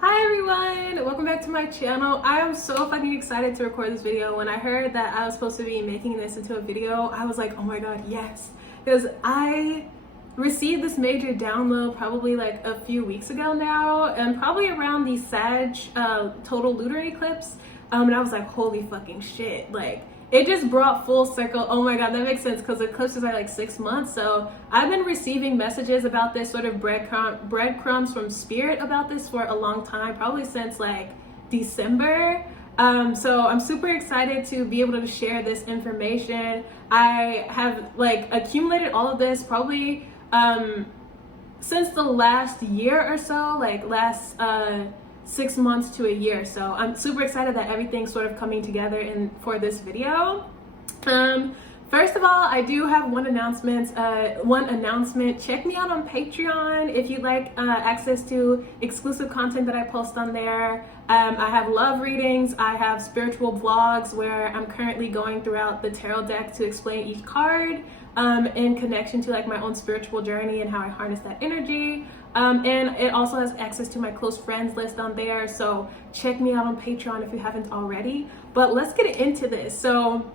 Hi everyone, welcome back to my channel. I am so fucking excited to record this video. When I heard that I was supposed to be making this into a video, I was like, oh my god, yes. Because I received this major download probably like a few weeks ago now, and probably around the Sag total lunar eclipse. And I was like, holy fucking shit, like it just brought full circle. Oh my god, that makes sense because eclipses are like 6 months. So I've been receiving messages about this, sort of breadcrumbs from spirit about this for a long time, probably since like December. So I'm super excited to be able to share this information. I have like accumulated all of this probably since the last year or so, like last 6 months to a year. So I'm super excited that everything's sort of coming together for this video. First of all, I do have one announcement. Check me out on Patreon if you'd like access to exclusive content that I post on there. I have love readings, I have spiritual vlogs where I'm currently going throughout the tarot deck to explain each card in connection to like my own spiritual journey and how I harness that energy. And it also has access to my close friends list on there. So check me out on Patreon if you haven't already. But let's get into this. So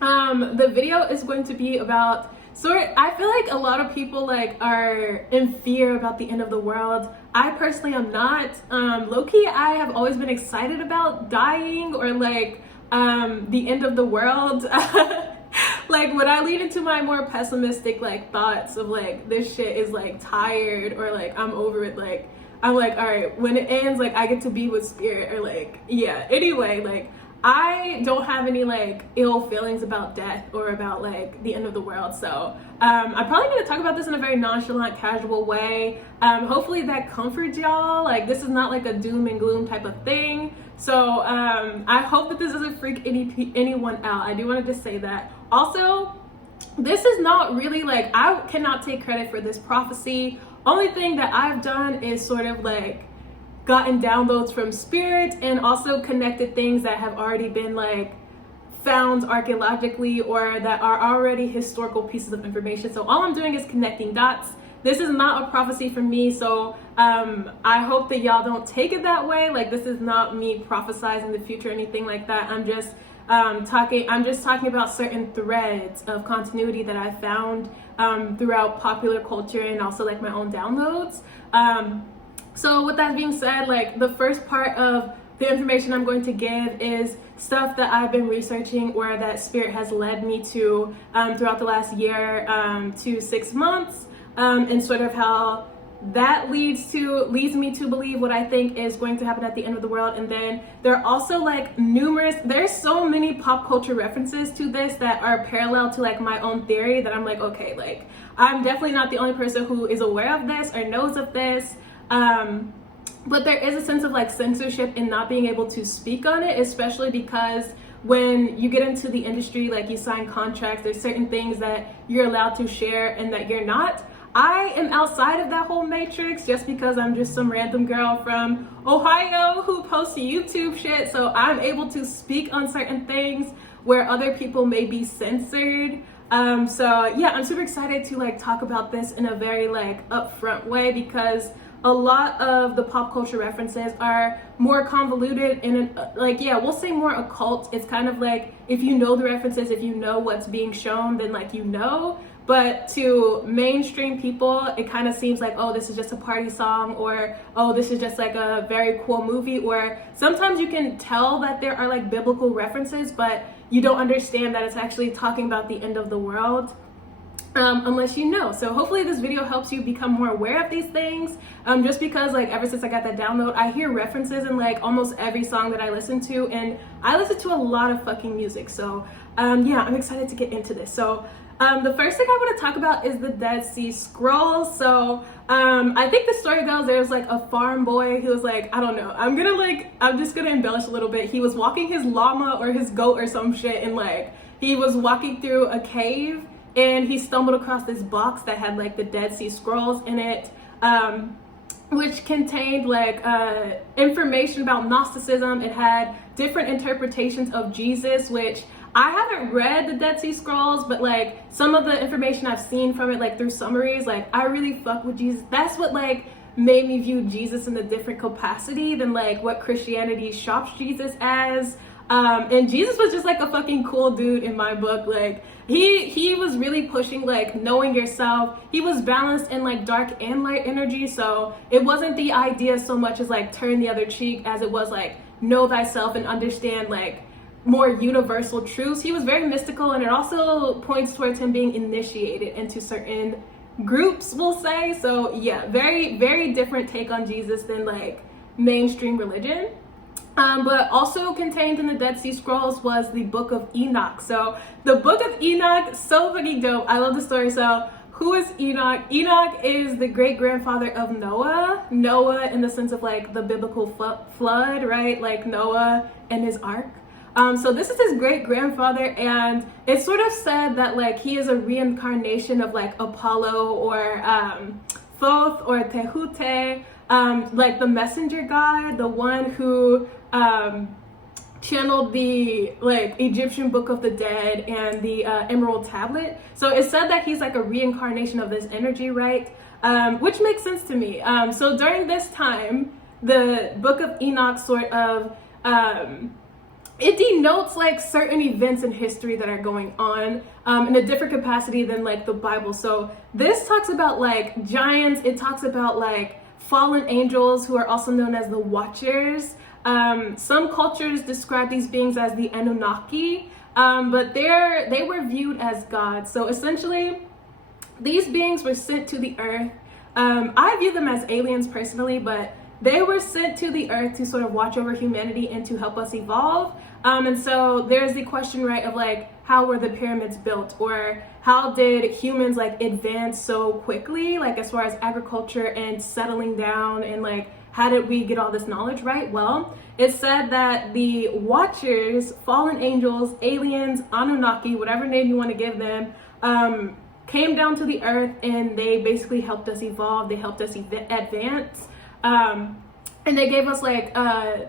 the video is going to be about I feel like a lot of people like are in fear about the end of the world. I personally am not. Low-key, I have always been excited about dying or like the end of the world. Like when I lead into my more pessimistic like thoughts of like this shit is like tired or like I'm over it, like I'm like, all right, when it ends, like I get to be with spirit or like, yeah. Anyway, like I don't have any like ill feelings about death or about like the end of the world. So I'm probably gonna talk about this in a very nonchalant, casual way. Hopefully that comforts y'all. Like this is not like a doom and gloom type of thing. So I hope that this doesn't freak anyone out. I do want to just say that. Also, this is not really like, I cannot take credit for this prophecy. Only thing that I've done is sort of like gotten downloads from spirit and also connected things that have already been like found archaeologically or that are already historical pieces of information. So all I'm doing is connecting dots. This is not a prophecy from me, so I hope that y'all don't take it that way. Like this is not me prophesizing the future or anything like that. I'm just talking about certain threads of continuity that I found throughout popular culture and also like my own downloads. So with that being said, like the first part of the information I'm going to give is stuff that I've been researching or that spirit has led me to throughout the last year to 6 months, and sort of how that leads me to believe what I think is going to happen at the end of the world. And then there are also like there's so many pop culture references to this that are parallel to like my own theory that I'm like, okay, like I'm definitely not the only person who is aware of this or knows of this. But there is a sense of like censorship in not being able to speak on it, especially because when you get into the industry, like you sign contracts, there's certain things that you're allowed to share and that you're not. I am outside of that whole matrix just because I'm just some random girl from Ohio who posts YouTube shit. So I'm able to speak on certain things where other people may be censored. So yeah, I'm super excited to like talk about this in a very like upfront way because a lot of the pop culture references are more convoluted and like, yeah, we'll say more occult. It's kind of like if you know the references, if you know what's being shown, then like you know. But to mainstream people, it kind of seems like, oh, this is just a party song, or oh, this is just like a very cool movie, or sometimes you can tell that there are like biblical references, but you don't understand that it's actually talking about the end of the world. Unless you know. So hopefully this video helps you become more aware of these things, just because like ever since I got that download, I hear references in like almost every song that I listen to, and I listen to a lot of fucking music. So yeah, I'm excited to get into this. So the first thing I want to talk about is the Dead Sea Scrolls. So I think the story goes there was like a farm boy who was like, I don't know, I'm just gonna embellish a little bit. He was walking his llama or his goat or some shit, and like he was walking through a cave and he stumbled across this box that had like the Dead Sea Scrolls in it, which contained like information about Gnosticism. It had different interpretations of Jesus, which I haven't read the Dead Sea Scrolls, but like some of the information I've seen from it, like through summaries, like I really fuck with Jesus. That's what like made me view Jesus in a different capacity than like what Christianity shops Jesus as. And Jesus was just like a fucking cool dude in my book. Like he was really pushing like knowing yourself. He was balanced in like dark and light energy. So it wasn't the idea so much as like turn the other cheek as it was like know thyself and understand like more universal truths. He was very mystical, and it also points towards him being initiated into certain groups, we'll say. So yeah, very, very different take on Jesus than like mainstream religion. But also contained in the Dead Sea Scrolls was the Book of Enoch. So the Book of Enoch, so fucking dope. I love the story. So who is Enoch? Enoch is the great grandfather of Noah. Noah in the sense of like the biblical flood, right? Like Noah and his ark. So this is his great grandfather, and it's sort of said that like he is a reincarnation of like Apollo or Thoth or Tehute, like the messenger god, the one who channeled the like Egyptian Book of the Dead and the Emerald Tablet. So it's said that he's like a reincarnation of this energy, right? Which makes sense to me. So during this time, the Book of Enoch sort of it denotes like certain events in history that are going on in a different capacity than like the Bible. So this talks about like giants. It talks about like fallen angels who are also known as the Watchers. Some cultures describe these beings as the Anunnaki, but they were viewed as gods. So essentially, these beings were sent to the earth. I view them as aliens personally, but they were sent to the earth to sort of watch over humanity and to help us evolve. And so there's the question, right, of like, how were the pyramids built? Or how did humans like advance so quickly, like as far as agriculture and settling down, and like, how did we get all this knowledge, right? Well, it said that the Watchers, fallen angels, aliens, Anunnaki, whatever name you want to give them, came down to the earth, and they basically helped us evolve. They helped us advance. And they gave us like,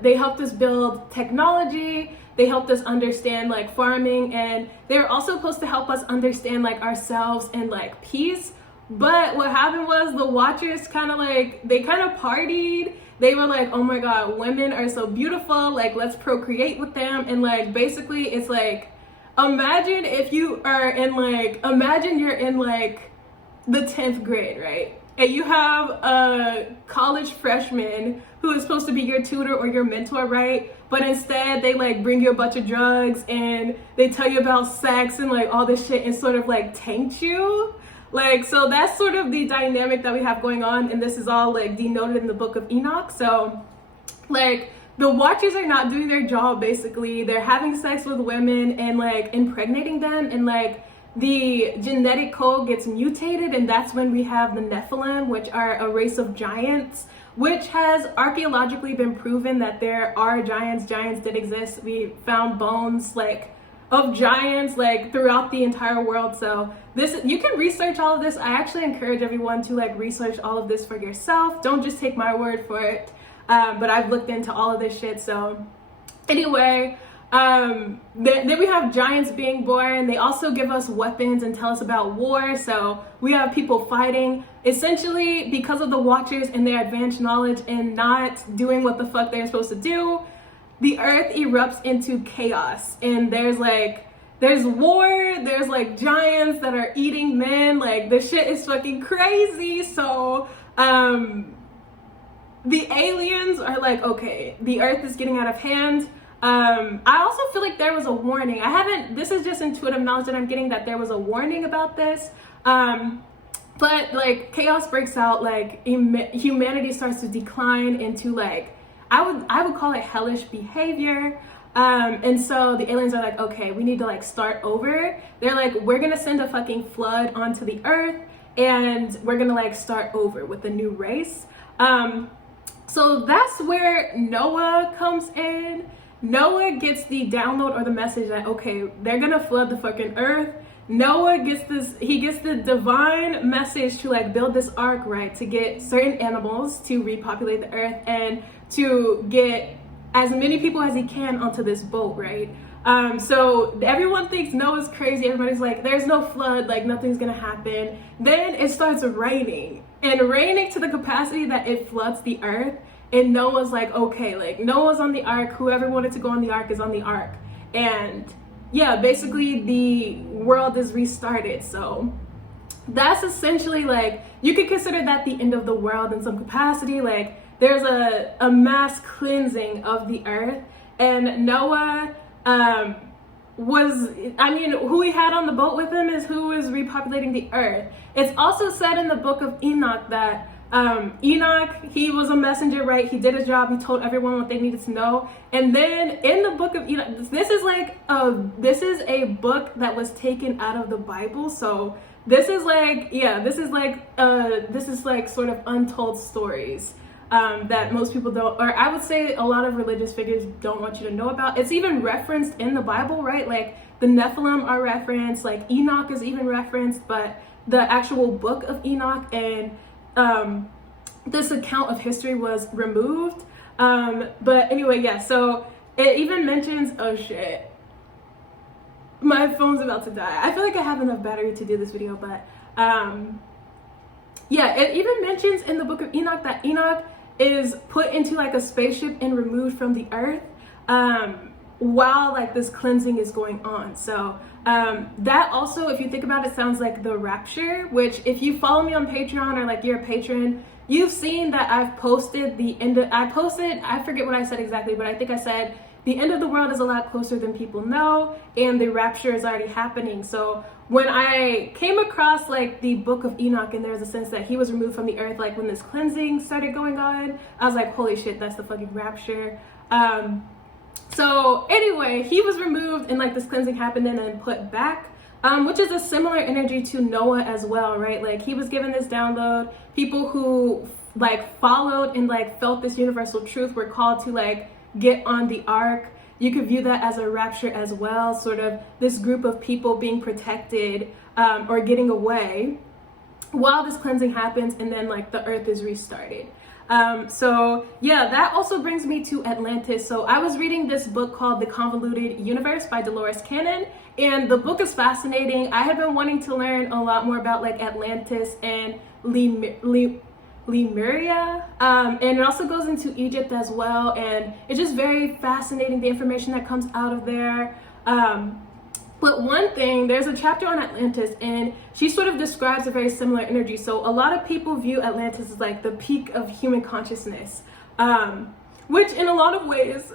they helped us build technology. They helped us understand like farming, and they're also supposed to help us understand like ourselves and like peace. But what happened was the Watchers kind of like, they kind of partied. They were like, oh my God, women are so beautiful. Like, let's procreate with them. And like, basically it's like, imagine if you are in like, imagine you're in like the 10th grade, right? And you have a college freshman who is supposed to be your tutor or your mentor, right? But instead they like bring you a bunch of drugs and they tell you about sex and like all this shit and sort of like taint you. Like, so that's sort of the dynamic that we have going on, and this is all like denoted in the Book of Enoch. So like the Watchers are not doing their job, basically. They're having sex with women and like impregnating them, and like the genetic code gets mutated, and that's when we have the Nephilim, which are a race of giants, which has archaeologically been proven that there are giants that exist. We found bones like of giants like throughout the entire world. So this, you can research all of this. I actually encourage everyone to like research all of this for yourself. Don't just take my word for it. But I've looked into all of this shit. So anyway, then we have giants being born. They also give us weapons and tell us about war. So we have people fighting essentially because of the Watchers and their advanced knowledge and not doing what the fuck they're supposed to do. The earth erupts into chaos, and there's war, there's like giants that are eating men. Like, the shit is fucking crazy. So the aliens are like, okay, the earth is getting out of hand. I also feel like there was a warning. This is just intuitive knowledge that I'm getting, that there was a warning about this. But like chaos breaks out, like humanity starts to decline into like, I would call it hellish behavior. And so the aliens are like, okay, we need to like start over. They're like, we're gonna send a fucking flood onto the earth, and we're gonna like start over with a new race. So that's where Noah comes in. Noah gets the download or the message that, okay, they're gonna flood the fucking earth. Noah gets the divine message to like build this ark, right? To get certain animals to repopulate the earth and to get as many people as he can onto this boat, right? So everyone thinks Noah's crazy. Everybody's like, there's no flood, like nothing's gonna happen. Then it starts raining. and raining to the capacity that it floods the earth. And Noah's like, okay, like Noah's on the ark, whoever wanted to go on the ark is on the ark. And yeah, basically the world is restarted. So that's essentially like, you could consider that the end of the world in some capacity. Like there's a mass cleansing of the earth. And Noah who he had on the boat with him is who is repopulating the earth. It's also said in the Book of Enoch that Enoch, he was a messenger, right? He did his job. He told everyone what they needed to know. And then in the Book of Enoch, this is a book that was taken out of the Bible. So this is like sort of untold stories that most people don't, or I would say a lot of religious figures don't want you to know about. It's even referenced in the Bible, right? Like the Nephilim are referenced, like Enoch is even referenced, but the actual Book of Enoch and this account of history was removed. But anyway, yeah, so it even mentions, oh shit, my phone's about to die. I feel like I have enough battery to do this video, but yeah, it even mentions in the Book of Enoch that Enoch is put into like a spaceship and removed from the earth while like this cleansing is going on. So that also, if you think about it, sounds like the Rapture, which if you follow me on Patreon or like you're a patron, you've seen that I've posted I forget what I said exactly, but I think I said the end of the world is a lot closer than people know, and the rapture is already happening. So when I came across like the Book of Enoch, and there's a sense that he was removed from the earth, like when this cleansing started going on, I was like, holy shit, that's the fucking rapture. So anyway, he was removed and like this cleansing happened and then put back, which is a similar energy to Noah as well, right? Like he was given this download. People who like followed and like felt this universal truth were called to like get on the ark. You could view that as a rapture as well, sort of this group of people being protected or getting away while this cleansing happens, and then like the earth is restarted. So yeah, that also brings me to Atlantis. So I was reading this book called The Convoluted Universe by Dolores Cannon, and the book is fascinating. I have been wanting to learn a lot more about like Atlantis and Lemuria, and it also goes into Egypt as well, and it's just very fascinating, the information that comes out of there. But one thing, there's a chapter on Atlantis, and she sort of describes a very similar energy. So a lot of people view Atlantis as like the peak of human consciousness, which in a lot of ways,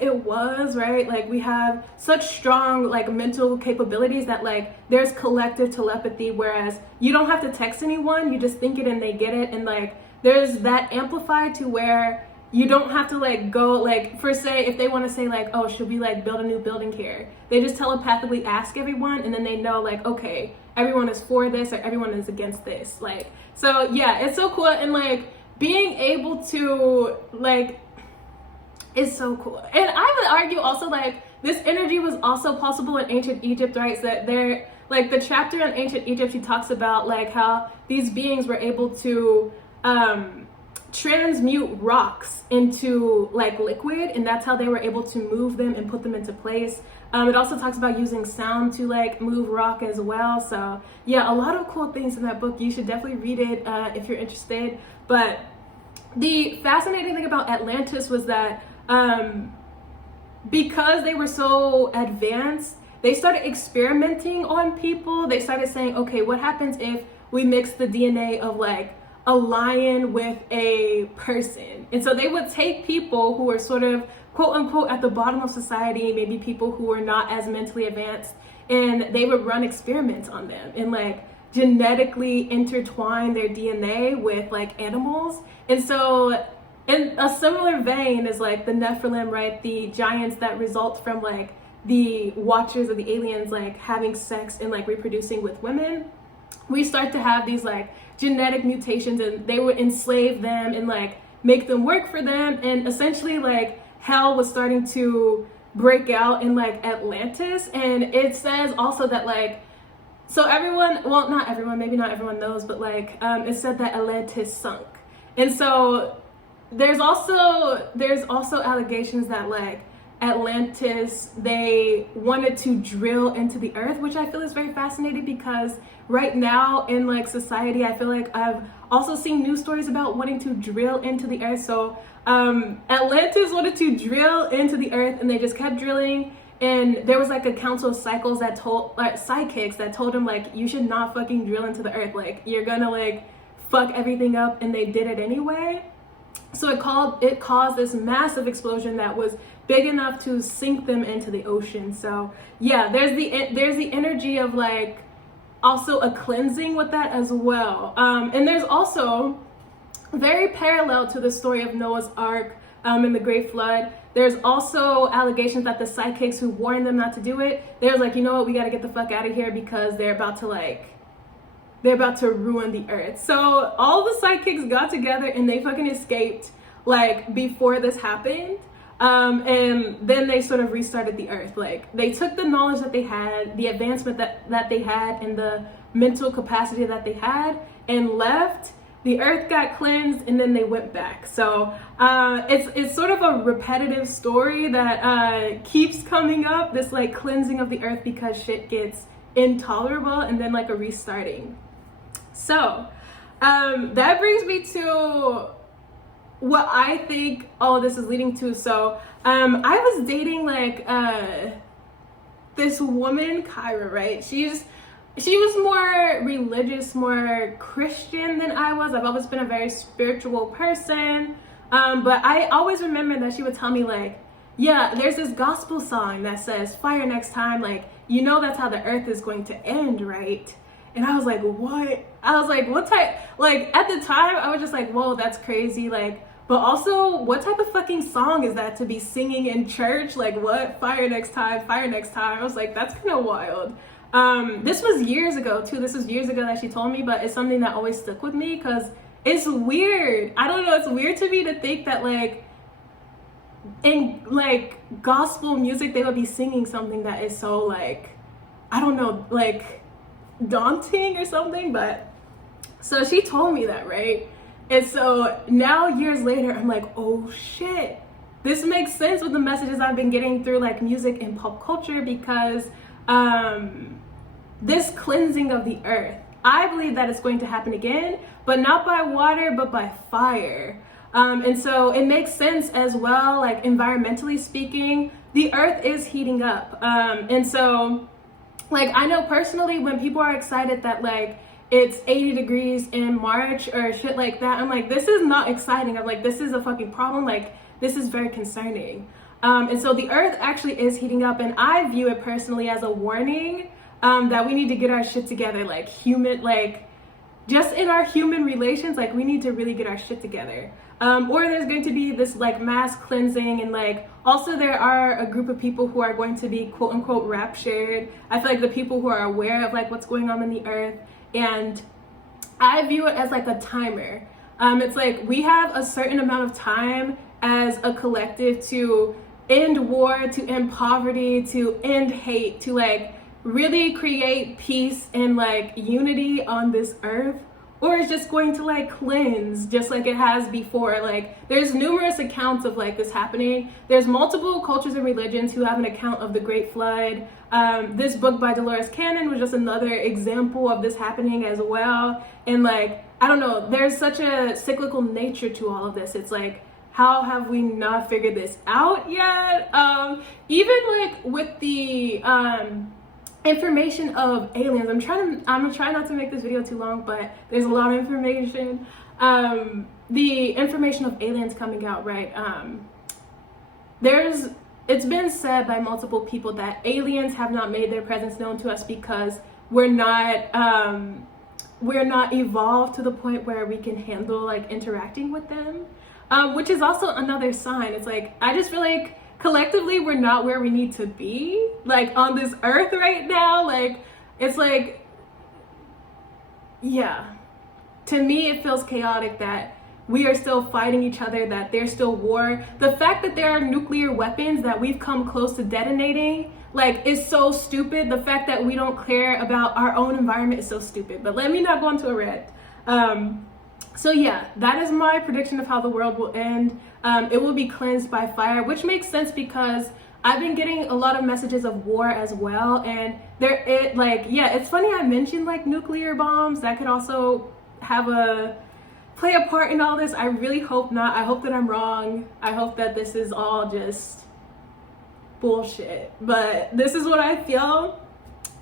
it was, right? Like we have such strong like mental capabilities that like there's collective telepathy, whereas you don't have to text anyone, you just think it and they get it. And like there's that amplified to where you don't have to like go, like for say, if they want to say like, oh, should we like build a new building here? They just telepathically ask everyone, and then they know like, okay, everyone is for this or everyone is against this. Like, so yeah, it's so cool. And like being able to like, it's so cool. And I would argue also like this energy was also possible in ancient Egypt, right? So that they're like the chapter on ancient Egypt, she talks about like how these beings were able to transmute rocks into like liquid, and that's how they were able to move them and put them into place. It also talks about using sound to like move rock as well. So yeah, a lot of cool things in that book. You should definitely read it if you're interested. But the fascinating thing about Atlantis was that because they were so advanced, they started experimenting on people. They started saying, okay, what happens if we mix the DNA of like a lion with a person? And so they would take people who were sort of quote unquote at the bottom of society, maybe people who were not as mentally advanced, and they would run experiments on them and like genetically intertwine their DNA with like animals. And so in a similar vein is like the Nephilim, right? The giants that result from like the watchers of the aliens like having sex and like reproducing with women. We start to have these like genetic mutations, and they would enslave them and like make them work for them. And essentially like hell was starting to break out in like Atlantis. And it says also that like, so everyone, well, not everyone, maybe not everyone knows, but like it said that Atlantis sunk. And so there's also allegations that like Atlantis, they wanted to drill into the earth, which I feel is very fascinating because right now in like society, I feel like I've also seen news stories about wanting to drill into the earth. So Atlantis wanted to drill into the earth, and they just kept drilling. And there was like a council of cycles that told psychics that told them like, you should not fucking drill into the earth, like you're gonna like fuck everything up, and they did it anyway. So it caused this massive explosion that was big enough to sink them into the ocean. So yeah, there's the energy of like also a cleansing with that as well. And there's also very parallel to the story of Noah's Ark and the Great Flood. There's also allegations that the psychics who warned them not to do it, they was like, you know what, we got to get the fuck out of here because they're about to ruin the earth. So all the sidekicks got together and they fucking escaped like before this happened. And then they sort of restarted the earth. Like they took the knowledge that they had, the advancement that they had, and the mental capacity that they had, and left. The earth got cleansed, and then they went back. So it's sort of a repetitive story that keeps coming up, this like cleansing of the earth because shit gets intolerable, and then like a restarting. So that brings me to what I think all of this is leading to. So I was dating like this woman, Kyra, right? She was more religious, more Christian than I was. I've always been a very spiritual person. But I always remember that she would tell me like, yeah, there's this gospel song that says fire next time. Like, you know, that's how the earth is going to end, right? And I was like, what? I was like, what type? Like at the time I was just like, whoa, that's crazy. Like, but also what type of fucking song is that to be singing in church? Like what? Fire next time, fire next time. I was like, that's kind of wild. This was years ago too. This was years ago that she told me, but it's something that always stuck with me because it's weird. I don't know. It's weird to me to think that like in like gospel music, they would be singing something that is so like, I don't know, like daunting or something. But so she told me that, right? And so now years later, I'm like, oh shit, this makes sense with the messages I've been getting through like music and pop culture, because this cleansing of the earth, I believe that it's going to happen again, but not by water, but by fire. And so it makes sense as well, like environmentally speaking, the earth is heating up. And so like, I know personally when people are excited that like it's 80 degrees in March or shit like that, I'm like, this is not exciting. I'm like, this is a fucking problem. Like, this is very concerning. And so the earth actually is heating up, and I view it personally as a warning that we need to get our shit together, like just in our human relations, like we need to really get our shit together. Or there's going to be this like mass cleansing, and like also there are a group of people who are going to be quote unquote raptured. I feel like the people who are aware of like what's going on in the earth, and I view it as like a timer. It's like we have a certain amount of time as a collective to end war, to end poverty, to end hate, to like really create peace and like unity on this earth, or it's just going to like cleanse just like it has before. Like there's numerous accounts of like this happening. There's multiple cultures and religions who have an account of the Great Flood. This book by Dolores Cannon was just another example of this happening as well. And like, I don't know, there's such a cyclical nature to all of this. It's like, how have we not figured this out yet? Even like with the information of aliens, I'm gonna try not to make this video too long, but there's a lot of information. The information of aliens coming out, right? It's been said by multiple people that aliens have not made their presence known to us because we're not evolved to the point where we can handle like interacting with them, which is also another sign. It's like, I just feel like collectively we're not where we need to be like on this earth right now. Like it's like, yeah, to me it feels chaotic that we are still fighting each other, that there's still war. The fact that there are nuclear weapons that we've come close to detonating, like, is so stupid. The fact that we don't care about our own environment is so stupid. But let me not go into a rant. So yeah, that is my prediction of how the world will end. It will be cleansed by fire, which makes sense because I've been getting a lot of messages of war as well, and it's funny I mentioned like nuclear bombs. That could also play a part in all this. I really hope not. I hope that I'm wrong. I hope that this is all just bullshit, but this is what I feel.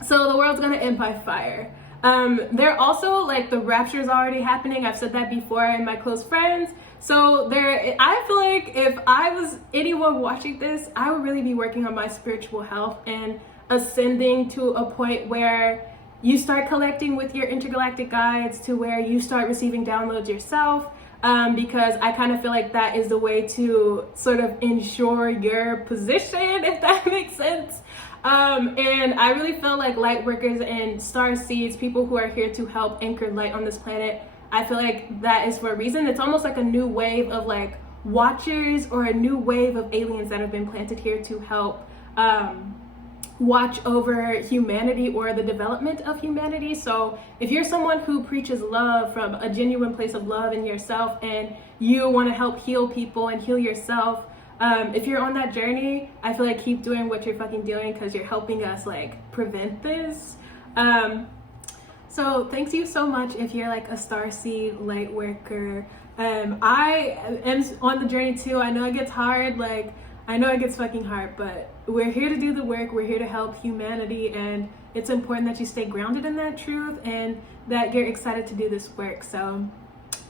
So the world's gonna end by fire. They're also like the rapture is already happening. I've said that before in my close friends. So I feel like if I was anyone watching this, I would really be working on my spiritual health and ascending to a point where you start collecting with your intergalactic guides, to where you start receiving downloads yourself. Because I kind of feel like that is the way to sort of ensure your position, if that makes sense. And I really feel like light workers and star seeds, people who are here to help anchor light on this planet, I feel like that is for a reason. It's almost like a new wave of like watchers, or a new wave of aliens that have been planted here to help watch over humanity, or the development of humanity. So if you're someone who preaches love from a genuine place of love in yourself, and you want to help heal people and heal yourself, if you're on that journey, I feel like keep doing what you're fucking doing, because you're helping us like prevent this. So thanks you so much if you're like a starseed light worker. I am on the journey too. I know it gets hard, like I know it gets fucking hard, but we're here to do the work. We're here to help humanity, and it's important that you stay grounded in that truth and that you're excited to do this work. So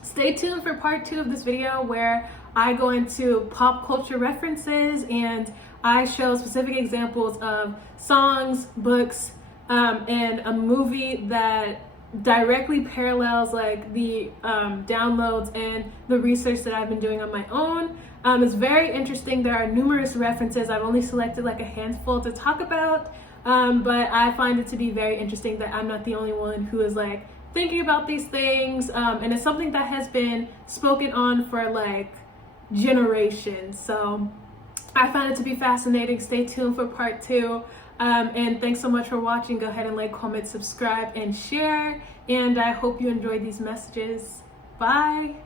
stay tuned for part 2 of this video, where I go into pop culture references and I show specific examples of songs, books, and a movie that directly parallels like the downloads and the research that I've been doing on my own. It's very interesting. There are numerous references. I've only selected like a handful to talk about, but I find it to be very interesting that I'm not the only one who is like thinking about these things, and it's something that has been spoken on for like generations. So I find it to be fascinating. Stay tuned for part 2. And thanks so much for watching. Go ahead and like, comment, subscribe, and share. And I hope you enjoyed these messages. Bye.